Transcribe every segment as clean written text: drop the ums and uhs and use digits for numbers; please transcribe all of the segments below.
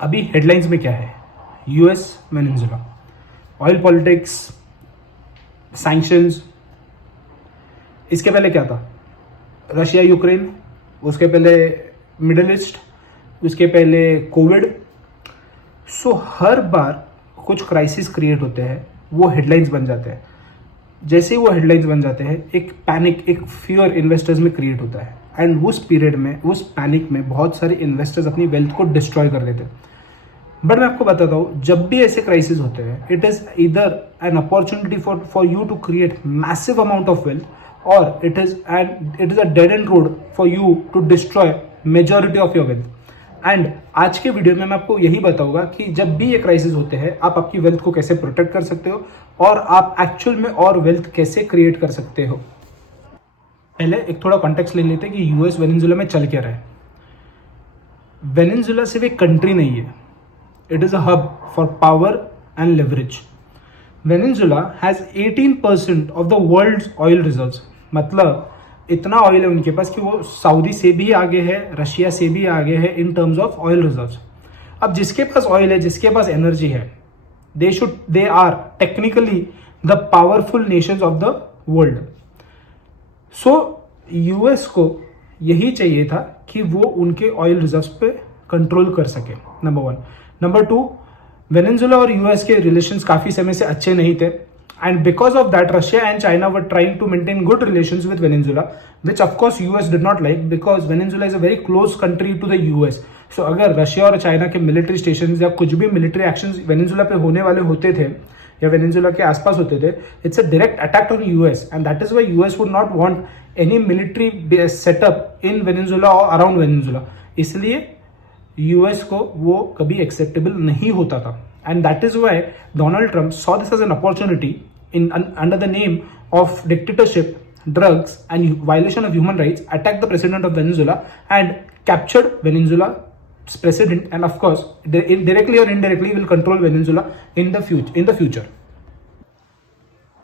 अभी हेडलाइंस में क्या है? US Venezuela, oil politics, sanctions. इसके पहले क्या था? रशिया यूक्रेन, उसके पहले मिडल ईस्ट, उसके पहले कोविड। सो हर बार कुछ क्राइसिस क्रिएट होते हैं, वो हेडलाइंस बन जाते हैं। जैसे ही वो हेडलाइंस बन जाते हैं, एक पैनिक, एक फियर इन्वेस्टर्स में क्रिएट होता है, एंड उस पीरियड में, उस पैनिक में बहुत सारे इन्वेस्टर्स अपनी वेल्थ को डिस्ट्रॉय कर देते हैं। बट मैं आपको बताता हूँ, जब भी ऐसे क्राइसिस होते हैं, इट इज इधर an opportunity for you to create massive amount of wealth, और it is a dead end road for you to destroy majority of your wealth. And आज के वीडियो में मैं आपको यही बताऊंगा कि जब भी ये क्राइसिस होते हैं, आप आपकी वेल्थ को कैसे प्रोटेक्ट कर सकते हो और आप एक्चुअल में और वेल्थ कैसे क्रिएट कर सकते हो। पहले एक थोड़ा कॉन्टेक्स्ट ले लेते हैं कि यूएस वेनेजुला में चल क्या रहा है। वेनेजुला सिर्फ एक कंट्री नहीं है, it is a hub for power and leverage. Venezuela has 18% of the world's oil reserves. मतलब इतना ऑयल है उनके पास कि वो सऊदी से भी आगे है, रशिया से भी आगे है in terms of oil reserves. अब जिसके पास ऑयल है, जिसके पास एनर्जी है, they are technically the powerful nations of the world. So US को यही चाहिए था कि वो उनके ऑयल रिजर्व्स पे कंट्रोल कर सके, number one. Number two, Venezuela और यूएस के रिलेशंस काफी समय से अच्छे नहीं थे, and because of that Russia and China were trying to maintain good relations with Venezuela, which of course US did not like, because Venezuela is a very close country to the US. So अगर Russia और China के military station या कुछ भी military actions Venezuela पे होने वाले होते थे या वेनेजुला के आसपास होते थे, it's a direct attack on US, and that is why US would not want any military setup in Venezuela और अराउंड वेनेजुला। इसलिए यूएस को वो कभी एक्सेप्टेबल नहीं होता था, and that is why Donald Trump saw this as an opportunity under the name of dictatorship, drugs and violation of human rights, attacked the president of Venezuela and captured Venezuela's president, and of course directly or indirectly will control Venezuela in the future.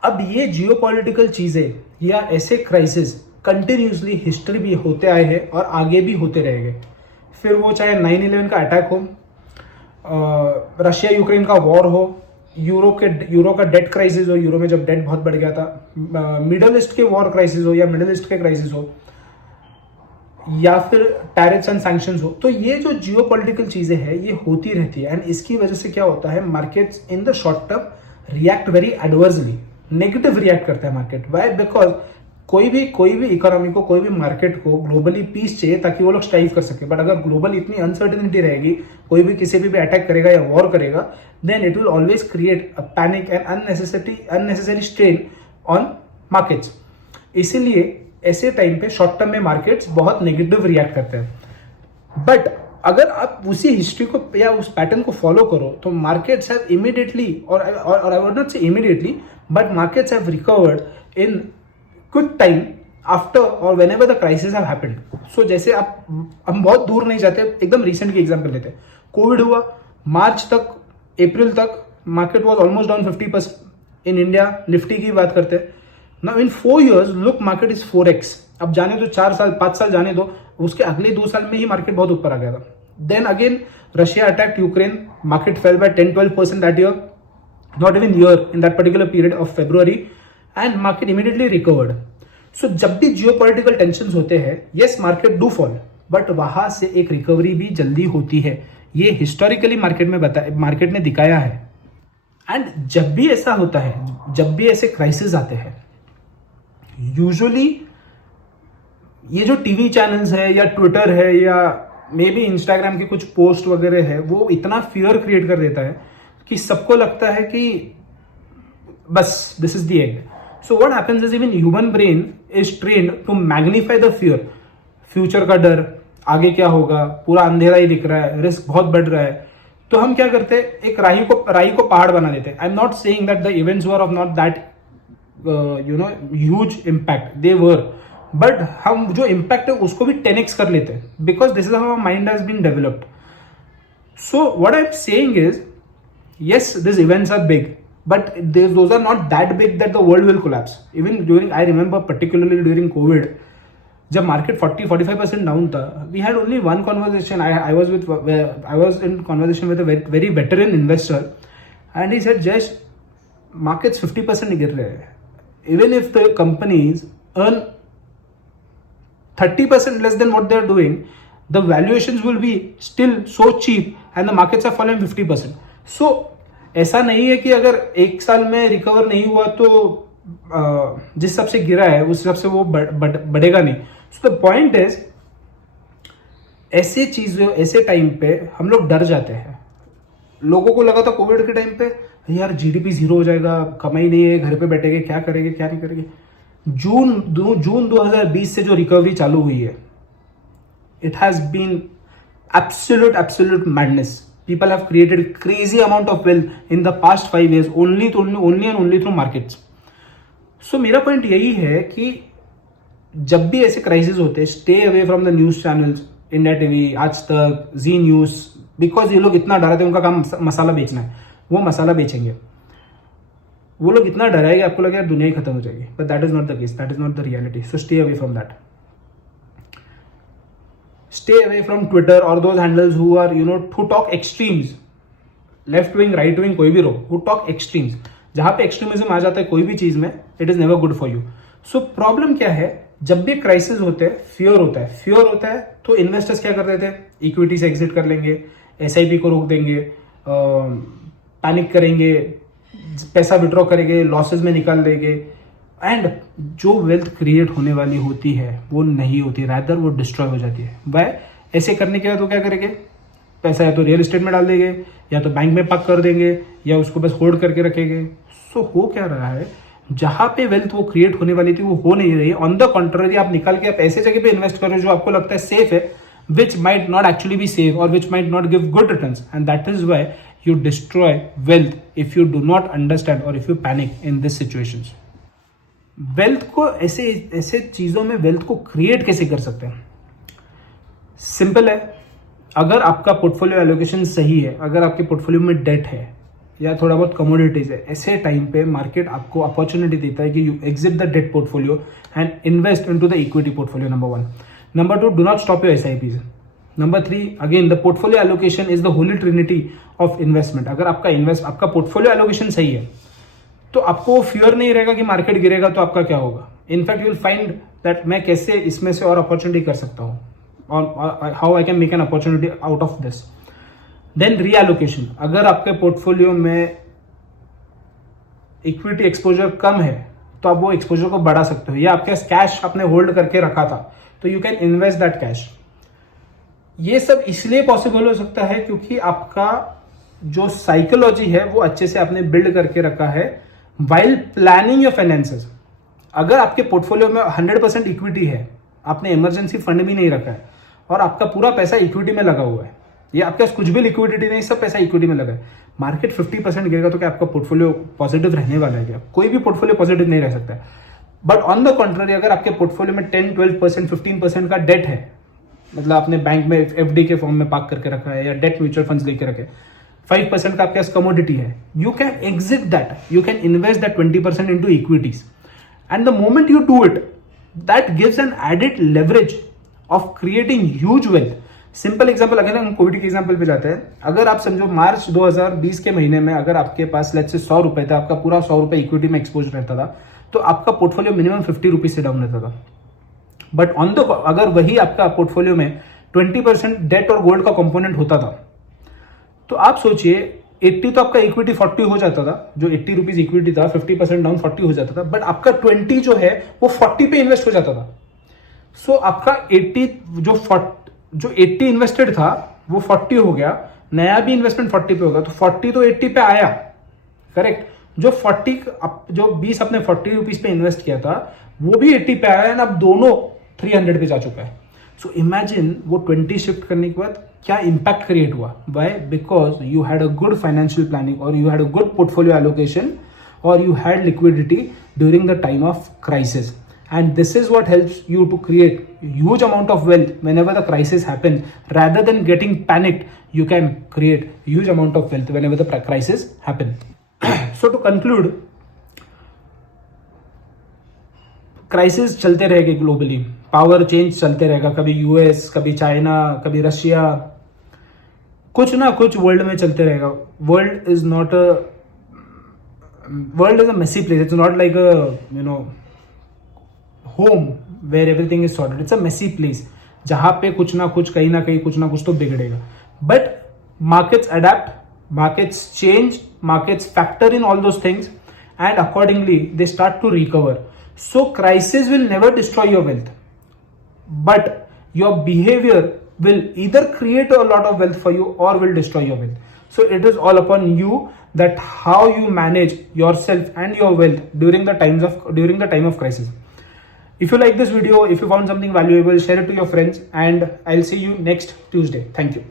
अब ये geopolitical चीजें या ऐसे crisis continuously history भी होते आए हैं और आगे भी होते रहेंगे। फिर वो चाहे 9/11 का अटैक हो, रशिया यूक्रेन का वॉर हो, यूरो का डेट क्राइसिस हो, यूरो में जब डेट बहुत बढ़ गया था, मिडल ईस्ट के वॉर क्राइसिस हो या मिडल ईस्ट के क्राइसिस हो, या फिर टैरिफ्स एंड सैंक्शंस हो। तो ये जो जियोपॉलिटिकल चीजें हैं ये होती रहती है, एंड इसकी वजह से क्या होता है, markets in the short term react very adversely, negative react करता है मार्केट। वाई? बिकॉज कोई भी इकोनॉमी को, कोई भी मार्केट को ग्लोबली पीस चाहिए ताकि वो लोग स्ट्राइव कर सके। बट अगर ग्लोबल इतनी अनसर्टेनिटी रहेगी, कोई भी किसी भी अटैक करेगा या वॉर करेगा, then it will always create a panic and unnecessary strain on markets. इसीलिए ऐसे टाइम पे शॉर्ट टर्म में मार्केट्स बहुत नेगेटिव रिएक्ट करते हैं। बट अगर आप उसी हिस्ट्री को या उस पैटर्न को फॉलो करो तो markets have immediately, or I would not say immediately, but markets have recovered in quick time after or whenever the crisis have happened. So जैसे हम बहुत दूर नहीं जाते, एकदम रिसेंट की एग्जांपल लेते हैं। कोविड हुआ, मार्च तक, अप्रैल तक market was almost down 50%। In India Nifty की बात करते हैं, now in 4 years look market is 4x। अब जाने दो 4 साल 5 साल जाने दो, उसके अगले 2 साल में ही मार्केट बहुत ऊपर आ गया था। Then again Russia attacked Ukraine, market fell by 10-12% that year, not even year, in that particular period of February, and market immediately recovered. So जब भी जियोपॉलिटिकल टेंशंस होते हैं, yes market do fall, but वहां से एक recovery भी जल्दी होती है। ये हिस्टोरिकली मार्केट ने दिखाया है। एंड जब भी ऐसा होता है, जब भी ऐसे क्राइसिस आते हैं, यूजुअली ये जो टीवी चैनल्स है या ट्विटर है या मे बी इंस्टाग्राम की कुछ पोस्ट वगैरह है, वो इतना फियर क्रिएट कर देता है कि सबको लगता है कि बस this is the end. So what happens is, even human brain is trained to magnify the fear. Future का डर, आगे क्या होगा, पूरा अंधेरा ही दिख रहा है, रिस्क बहुत बढ़ रहा है, तो हम क्या करते हैं, एक राही को पहाड़ बना देते हैं। I am not saying that the events were of not that huge impact, they were, but हम जो इम्पैक्ट है उसको भी 10x कर लेते हैं, because this is how mind has been developed. So what I am saying is, yes, these events are big, but those are not that big that the world will collapse. Even during, I remember particularly during COVID, जब market 40-45% down था, we had only one conversation. I was in conversation with a very veteran investor and he said just markets 50% गिर रहे हैं. Even if the companies earn 30% less than what they are doing, the valuations will be still so cheap and the markets are falling 50%. So ऐसा नहीं है कि अगर एक साल में रिकवर नहीं हुआ तो जिस हिसाब से गिरा है उस हिसाब से वो बढ़ेगा नहीं. सो द पॉइंट इज, ऐसे चीजों ऐसे टाइम पे हम लोग डर जाते हैं. लोगों को लगा था कोविड के टाइम पे यार जीडीपी जीरो हो जाएगा, कमाई नहीं है, घर पे बैठेंगे, क्या करेंगे क्या नहीं करेंगे. जून 2020 से जो रिकवरी चालू हुई है, it has been absolute madness. People have created crazy amount of wealth in the past 5 years only and only through markets. So मेरा पॉइंट यही है कि जब भी ऐसे क्राइसिस होते हैं, stay away from the news channels, India TV, आज तक, जी न्यूज, बिकॉज ये लोग इतना डराते हैं. उनका काम मसाला बेचना है, वो मसाला बेचेंगे. वो लोग इतना डराएंगे आपको लगेगा दुनिया ही खत्म हो जाएगी, but that is not the case, that is not the reality. So stay away from that. Stay away from Twitter or those handles who are, who talk extremes. Left wing, right wing, कोई भी रो, who talk extremes. जहाँ पे extremism आ जाता है कोई भी चीज में, it is never good for you. So problem क्या है, जब भी क्राइसिस होते हैं, फियर होता है तो इन्वेस्टर्स क्या कर रहे थे, इक्विटी से एग्जिट कर लेंगे, एसआईपी को रोक देंगे, पैनिक करेंगे, पैसा विड्रॉ करेंगे, लॉसेज में निकाल देंगे, एंड जो वेल्थ क्रिएट होने वाली होती है वो नहीं होती, रादर वो डिस्ट्रॉय हो जाती है. वह ऐसे करने के बाद वो क्या करेंगे, पैसा या तो रियल एस्टेट में डाल देंगे, या तो बैंक में पार्क कर देंगे, या उसको बस होल्ड करके रखेंगे. सो हो क्या रहा है, जहां पे वेल्थ वो क्रिएट होने वाली थी वो हो नहीं रही. ऑन द कॉन्ट्ररी आप निकाल के आप ऐसे जगह पे इन्वेस्ट करो जो आपको लगता है सेफ है, which might not actually be safe or which might not give good returns, and that is why you destroy wealth if you do not understand or if you panic in this situations. Wealth को ऐसे चीजों में wealth को create कैसे कर सकते हैं, simple है. अगर आपका पोर्टफोलियो एलोकेशन सही है, अगर आपके पोर्टफोलियो में डेट है या थोड़ा बहुत कमोडिटीज है, ऐसे टाइम पे मार्केट आपको अपॉर्चुनिटी देता है कि you exit the debt portfolio and invest into the equity portfolio. Number 1. Number 2, do not stop your SIPs. Number 3, again the portfolio allocation is the holy trinity of investment. अगर आपका portfolio allocation सही है तो आपको fear नहीं रहेगा कि market गिरेगा तो आपका क्या होगा. In fact you will find that मैं कैसे इसमें से और अपॉर्चुनिटी कर सकता हूँ, और how I can make an opportunity out of this. Then reallocation. अगर आपके पोर्टफोलियो में इक्विटी एक्सपोजर कम है तो आप वो एक्सपोजर को बढ़ा सकते हो, या आपके कैश आपने होल्ड करके रखा था तो you can invest that cash. ये सब इसलिए पॉसिबल हो सकता है क्योंकि आपका जो साइकोलॉजी है वो अच्छे से आपने बिल्ड करके रखा है वाइल प्लानिंग योर फाइनेंसेस. अगर आपके पोर्टफोलियो में 100% इक्विटी है, आपने इमरजेंसी फंड भी नहीं रखा है और आपका पूरा पैसा इक्विटी में लगा हुआ है, या आपके पास कुछ भी लिक्विडिटी नहीं, सब पैसा इक्विटी में लगा है, मार्केट 50% गिरेगा तो क्या आपका पोर्टफोलियो पॉजिटिव रहने वाला है क्या? कोई भी पोर्टफोलियो पॉजिटिव नहीं रह सकता है. बट ऑन द कॉन्ट्ररी, अगर आपके पोर्टफोलियो में 10, 12%, 15% का डेट है, मतलब आपने बैंक में एफडी के फॉर्म में पार्क करके रखा है या डेट म्यूचुअल फंड्स लेके रखे, 5% का आपके पास कमोडिटी है, you can exit that, you can invest that 20% into equities, and the moment you do it, that gives an added leverage of creating huge wealth. Simple example, अगर हम Covid के example पे जाते हैं, अगर आप समझो मार्च 2020 के महीने में अगर आपके पास लेट्स से 100 रुपए था, आपका पूरा 100 रुपए इक्विटी में एक्सपोज रहता था, तो आपका पोर्टफोलियो मिनिमम 50 रुपीज से डाउन रहता था. बट ऑन द अगर वही आपका पोर्टफोलियो में 20% डेट और गोल्ड का कंपोनेंट होता था, तो आप सोचिए 80 तो आपका इक्विटी 40 हो जाता था, जो 80 रुपीज इक्विटी था 50% डाउन 40 हो जाता था, बट आपका 20 जो है वो 40 पे इन्वेस्ट हो जाता था. सो आपका 80 जो 80 इन्वेस्टेड था वो 40 हो गया, नया भी इन्वेस्टमेंट 40 पे होगा, तो 40 तो 80 पे आया, करेक्ट. जो 20 अपने 40 रुपीज पे इन्वेस्ट किया था वो भी 80 पे आया, एंड अब दोनों 300 पे जा चुका है. सो इमेजिन वो 20 शिफ्ट करने के बाद क्या इंपैक्ट क्रिएट हुआ. Why? Because you had a good financial planning, और you had a good portfolio allocation, और you had liquidity during the time of crisis. And this is what helps you to create huge amount of wealth whenever the crisis happens. Rather than getting panicked, you can create huge amount of wealth whenever the crisis happens. So to conclude, crisis चलते रहेंगे globally, power change चलते रहेगा, कभी US, कभी China, कभी Russia, कुछ ना कुछ वर्ल्ड में चलते रहेगा. World is a messy place. It's not like a home where everything is sorted. It's a messy place जहां पे कुछ ना कुछ कहीं ना कहीं कुछ ना कुछ तो बिगड़ेगा. But markets adapt, markets change, markets factor in all those things, and accordingly they start to recover. So crisis will never destroy your wealth, but your behavior will either create a lot of wealth for you or will destroy your wealth. So it is all upon you that how you manage yourself and your wealth during the time of crisis. If you like this video, if you found something valuable, share it to your friends, and I'll see you next Tuesday. Thank you.